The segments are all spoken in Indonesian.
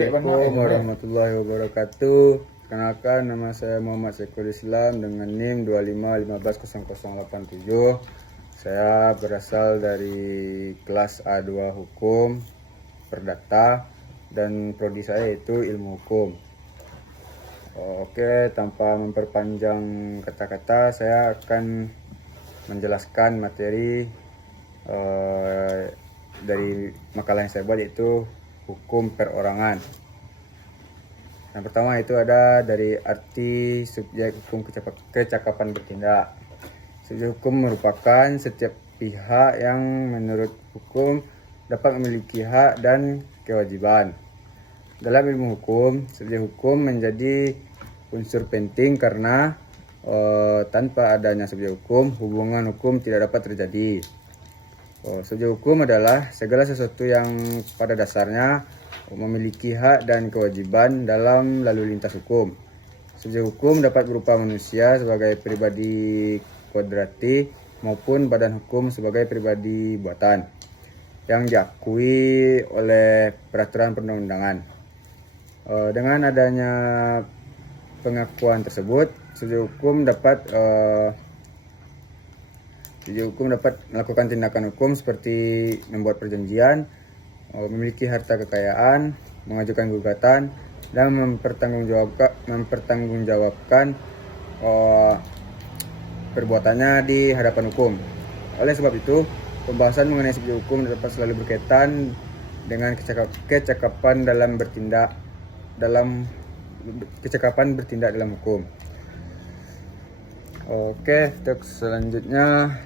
Assalamualaikum warahmatullahi wabarakatuh. Kenalkan, nama saya Muhammad Saiful Islam dengan NIM 25150087. Saya berasal dari kelas A2 Hukum Perdata dan prodi saya itu Ilmu Hukum. Oke, tanpa memperpanjang kata-kata, saya akan menjelaskan materi dari makalah yang saya buat, yaitu hukum perorangan. Yang pertama itu ada dari arti subjek hukum kecakapan bertindak. Subjek hukum merupakan setiap pihak yang menurut hukum dapat memiliki hak dan kewajiban. Dalam ilmu hukum, subjek hukum menjadi unsur penting karena tanpa adanya subjek hukum, hubungan hukum tidak dapat terjadi. Subjek hukum adalah segala sesuatu yang pada dasarnya memiliki hak dan kewajiban dalam lalu lintas hukum. Subjek hukum dapat berupa manusia sebagai pribadi kodrati maupun badan hukum sebagai pribadi buatan yang diakui oleh peraturan perundang-undangan. Dengan adanya pengakuan tersebut, subjek hukum dapat melakukan tindakan hukum seperti membuat perjanjian, memiliki harta kekayaan, mengajukan gugatan, dan mempertanggungjawabkan perbuatannya di hadapan hukum. Oleh sebab itu, pembahasan mengenai subjek hukum dapat selalu berkaitan dengan kecakapan bertindak dalam hukum. Oke, untuk selanjutnya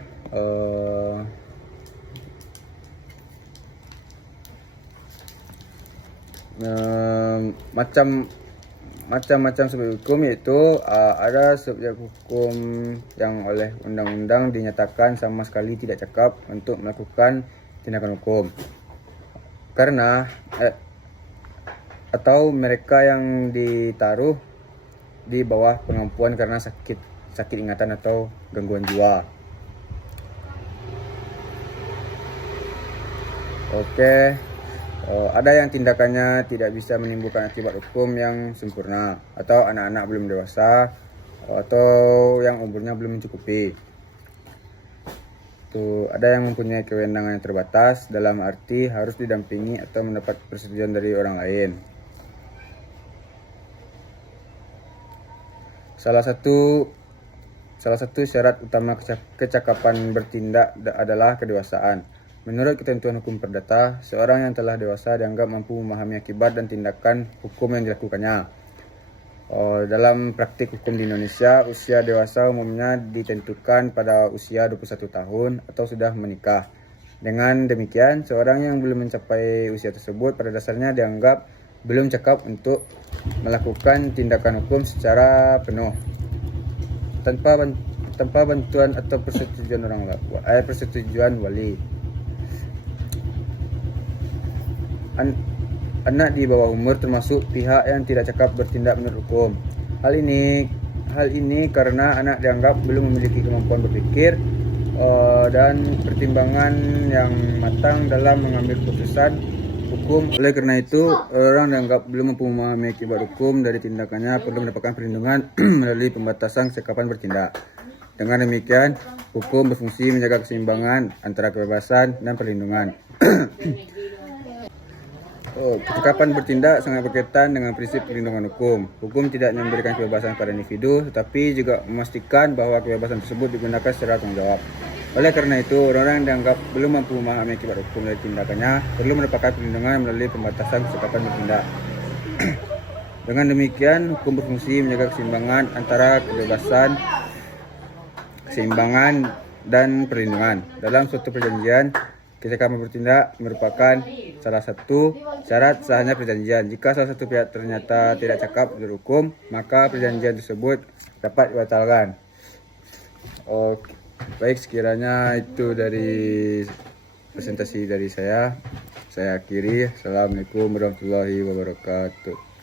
macam-macam subjek hukum, yaitu ada subjek hukum yang oleh undang-undang dinyatakan sama sekali tidak cakap untuk melakukan tindakan hukum karena atau mereka yang ditaruh di bawah pengampuan karena sakit ingatan atau gangguan jiwa. Oke, ada yang tindakannya tidak bisa menimbulkan akibat hukum yang sempurna, atau anak-anak belum dewasa, atau yang umurnya belum mencukupi. Ada yang mempunyai kewenangan yang terbatas, dalam arti harus didampingi atau mendapat persetujuan dari orang lain. Salah satu syarat utama kecakapan bertindak adalah kedewasaan. Menurut ketentuan hukum perdata, seorang yang telah dewasa dianggap mampu memahami akibat dan tindakan hukum yang dilakukannya. Dalam praktik hukum di Indonesia, usia dewasa umumnya ditentukan pada usia 21 tahun atau sudah menikah. Dengan demikian, seorang yang belum mencapai usia tersebut pada dasarnya dianggap belum cakap untuk melakukan tindakan hukum secara penuh tanpa bantuan atau persetujuan wali. Anak di bawah umur termasuk pihak yang tidak cakap bertindak menurut hukum. Hal ini karena anak dianggap belum memiliki kemampuan berpikir dan pertimbangan yang matang dalam mengambil keputusan hukum. Oleh karena itu, orang dianggap belum mampu memahami akibat hukum dari tindakannya perlu mendapatkan perlindungan melalui pembatasan kecakapan bertindak. Dengan demikian, hukum berfungsi menjaga keseimbangan antara kebebasan dan perlindungan. Kecakapan bertindak sangat berkaitan dengan prinsip perlindungan hukum. Hukum tidak hanya memberikan kebebasan pada individu, tetapi juga memastikan bahwa kebebasan tersebut digunakan secara tanggung jawab. Oleh karena itu, orang-orang yang dianggap belum mampu memahami akibat hukum dari tindakannya perlu mendapatkan perlindungan melalui pembatasan kecakapan bertindak. Dengan demikian, hukum berfungsi menjaga keseimbangan antara keseimbangan dan perlindungan. Dalam suatu perjanjian, kecakapan bertindak merupakan salah satu syarat sahnya perjanjian. Jika salah satu pihak ternyata tidak cakap menurut hukum, maka perjanjian tersebut dapat dibatalkan. Oke, baik, sekiranya itu dari presentasi dari saya. Saya akhiri. Assalamualaikum warahmatullahi wabarakatuh.